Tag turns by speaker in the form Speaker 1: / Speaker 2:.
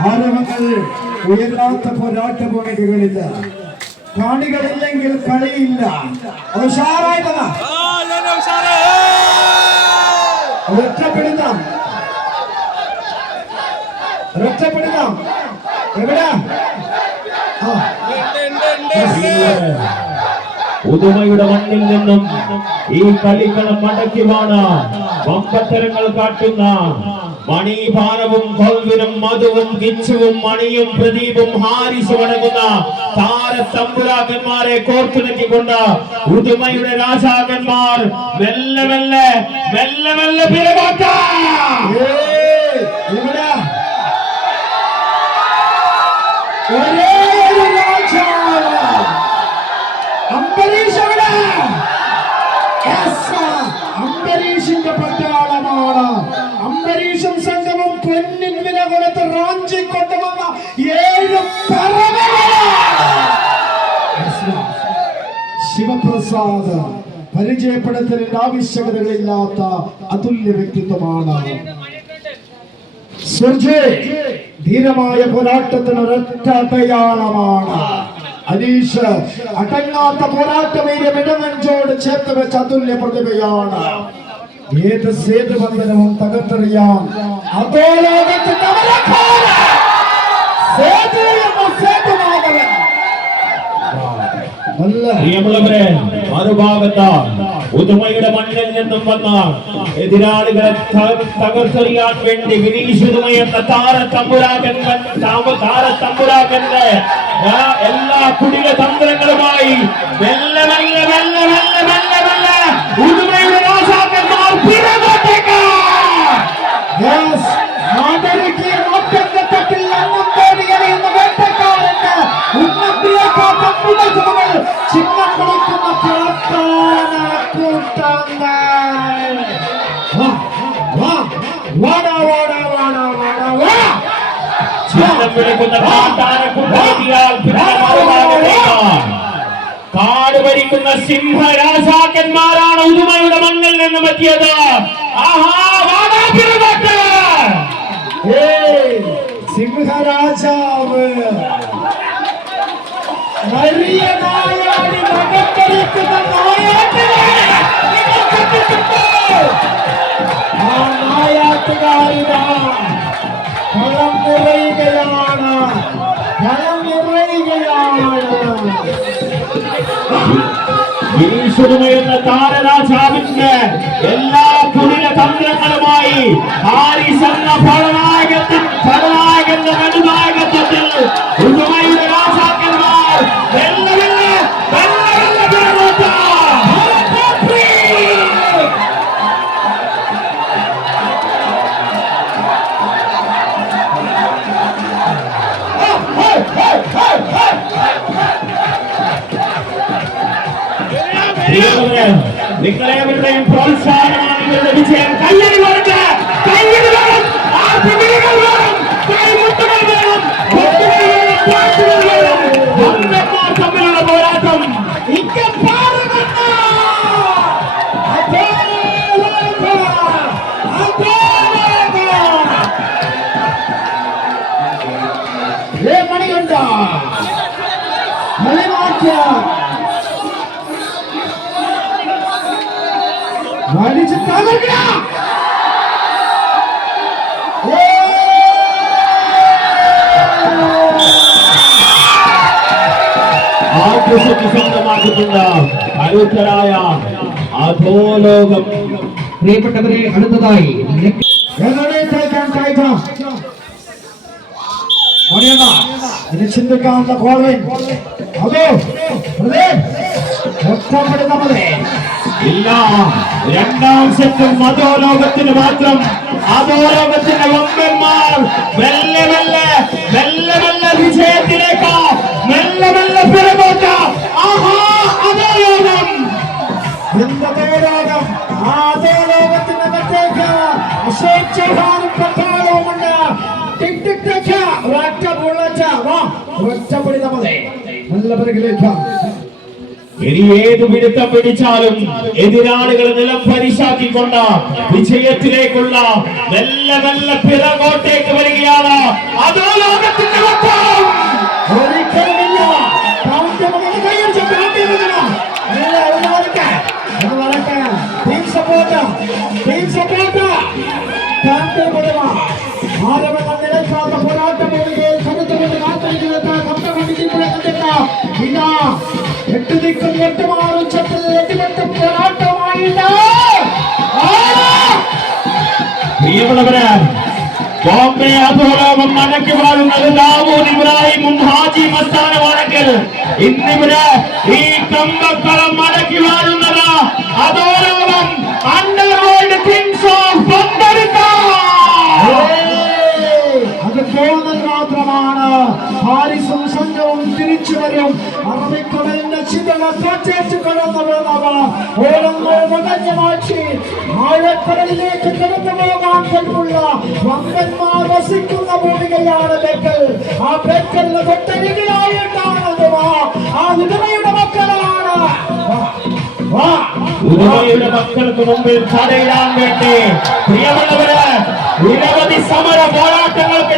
Speaker 1: ആരവങ്ങൾ ഉയരാത്ത പോരാട്ട ഭൂമികകളില്ല കാണികളില്ലെങ്കിൽ കളിയില്ല. അത് ഉഷാറായിട്ടതാ. ഒറ്റപ്പെടുത്താം ഒറ്റപ്പെടുത്താം എവിടാ?
Speaker 2: പുതുമയുടെ മണ്ണിൽ നിന്നും ഈ കളിക്കളം മടക്കിവാണ് വമ്പത്തരങ്ങൾ കാട്ടുന്ന മണിഭാരവും കൊൽവിനും മധുവും കിച്ചുവും മണിയും പ്രദീപും ഹാരിസും അടങ്ങുന്ന താരത്തമ്പുരാക്കന്മാരെ കോർത്തിണക്കിക്കൊണ്ട് ഉദുമയുടെ രാജാക്കന്മാർ മെല്ലെ മെല്ലെ മെല്ലെ മെല്ലെ പിറകോട്ടാം.
Speaker 1: ഏയ്, കൊണ്ടുവന്ന ഏഴ് ശിവപ്രസാദ് പരിചയപ്പെടുത്തലിന്റെ ആവശ്യകതകളില്ലാത്ത അതുല്യ വ്യക്തിത്വമാണ്. ധീരമായ പോരാട്ടത്തിന് ഒരൊറ്റ അടയാളമാണ്. അനീഷ് അടങ്ങാത്ത പോരാട്ടവീര്യം ഇടനെഞ്ചോട് ചേർത്ത് വെച്ച അതുല്യ പ്രതിഭയാണ്. ഏത് സേതുബന്ധനവും തകർത്തെറിയാം. അതോ ലോകത്തിന്റെ
Speaker 2: പ്രിയമുള്ളവരെ മറുഭാഗത്ത് പുതുമയുടെ മണ്ണിൽ നിന്നും വന്ന എതിരാളികളെ തകർത്തെറിയാൻ വേണ്ടി വിനീഷുതുമ എന്ന താര തമ്പുരാക്കൻ താര തമ്പുരാക്കന്റെ ആ, എല്ലാ കുടിക തന്ത്രങ്ങളുമായി മെല്ലെ മെല്ലെ മെല്ലെ കാട് ഭരിക്കുന്ന സിംഹരാജാക്കന്മാരാണ് ഉദുമയുടെ മണ്ണിൽ നിന്നും എത്തിയത് ആഹാ വാടാ പിറകോട്ട്
Speaker 1: ഏയ്, സിംഹരാജാവ് വലിയ നായാടി നഗത്തരിക്കുന്ന നായാട്ടുകാരെ നിങ്ങൾ കണ്ടിട്ടുണ്ടോ? ആ നായാട്ടുകാരിതാ
Speaker 2: ഗിരീഷുദുമയെന്ന താരരാജാവിന്റെ എല്ലാ പുതിയ തന്ത്രങ്ങളുമായി ഹാരിസ് എന്ന ഫലനായകത്തിൽ നിങ്ങളേവരുടെയും പ്രോത്സാഹനമാണ് ഇവരുടെ വിജയം കയ്യടി കൊടുത്ത് കയ്യടി വേണം ആർപ്പിടികൾ വേണം കൈമുട്ടുകൾ വേണം കൊട്ടുകൾ വേണം പാട്ടുകൾ വേണം ഭക്തന്മാർ തമ്മിലുള്ള പോരാട്ടം
Speaker 1: ഇക്ക പാറുകണ്ണ! അതേ ലോക! അതേ ലോക! ഏ മണികണ്ഠ! മണിമാറ്റം! വലിച്ച് തകർക്കുക!
Speaker 2: ആഘോഷത്തെ സ്വന്തമാക്കിയിട്ടുണ്ട് കരുത്തരായ അധോലോകം
Speaker 3: പ്രിയപ്പെട്ടവരെ അടുത്തതായി
Speaker 1: എവിടേക്കാണ് കയറ്റം? മണിയണ്ണ, ഇനി ചിന്തിക്കാവുന്ന കോളേൻ അതോ പ്രദീപ്, ഒറ്റപ്പെടുന്ന മതി
Speaker 2: ഇല്ല. രണ്ടാം സെറ്റും മതോലോകത്തിന് മാത്രം. അധോലോകത്തിന്റെ വമ്പന്മാർ മെല്ലെ മെല്ലെ മെല്ലെ മെല്ലെ വിജയത്തിലേക്ക് മെല്ലെ മെല്ലെ പിറകോട്ട. ആഹാ അധോലോകം
Speaker 1: എന്തോ ലോകം ആ അതേ ലോകത്തിനകത്തേക്ക് അശോക് ചൗഹാനും പട്ടാളവുമുണ്ട് ഒറ്റ ബുള്ളറ്റ് വാ ഒറ്റപ്പെടുന്ന മതി നല്ല പിറകിലേക്ക്
Speaker 2: ഇനി ഏത് പിടുത്തം പിടിച്ചാലും എതിരാളികളെ നിലം പരിശാക്കിക്കൊണ്ട് വിജയത്തിലേക്കുള്ള നല്ല നല്ല പിറകോട്ടേക്ക് വരികയാണ്. അതോ ലോകത്തിന്റെ
Speaker 1: എട്ട് ദിക്കും എട്ട് മാറും ചത്തിൽ എട്ടുകെട്ട് പോരാട്ടമായിട്ട് ആ!
Speaker 2: പ്രിയമുള്ളവര് ബോംബെ അധോലോകം മടക്കി വാഴുന്നത് ദാവൂദ് ഇബ്രാഹിമും ഹാജി മസ്താനുമാണെങ്കിൽ ഇന്നിവിടെ ഈ കമ്പക്കളം മടക്കി വാഴുന്നത് അധോലോകം
Speaker 1: മാത്രമാണ് ഹാരിസും സംഘവും തിരിച്ചു വരും. അറബിക്കടലിന്റെ ചിതകൾ കാറ്റേറ്റ് കടന്നു വീണവ ഓരോ വകഞ്ഞ മാറ്റി ആഴക്കടലിലേക്ക് കടന്നു പോകാൻ കഴിവുള്ള വമ്പന്മാർ വസിക്കുന്ന ഭൂമികയാണ് ബേക്കൽ. ആ ബേക്കലിന് തൊട്ടരികിലായിട്ടാണ് ആ ഉദുമയുടെ മക്കളാണ്.
Speaker 2: ഉദയയുടെ മക്കൾക്ക് മുമ്പിൽ തടയിടാൻ വേണ്ടി പ്രിയമുള്ളവര് നിരവധി സമര പോരാട്ടങ്ങൾക്ക്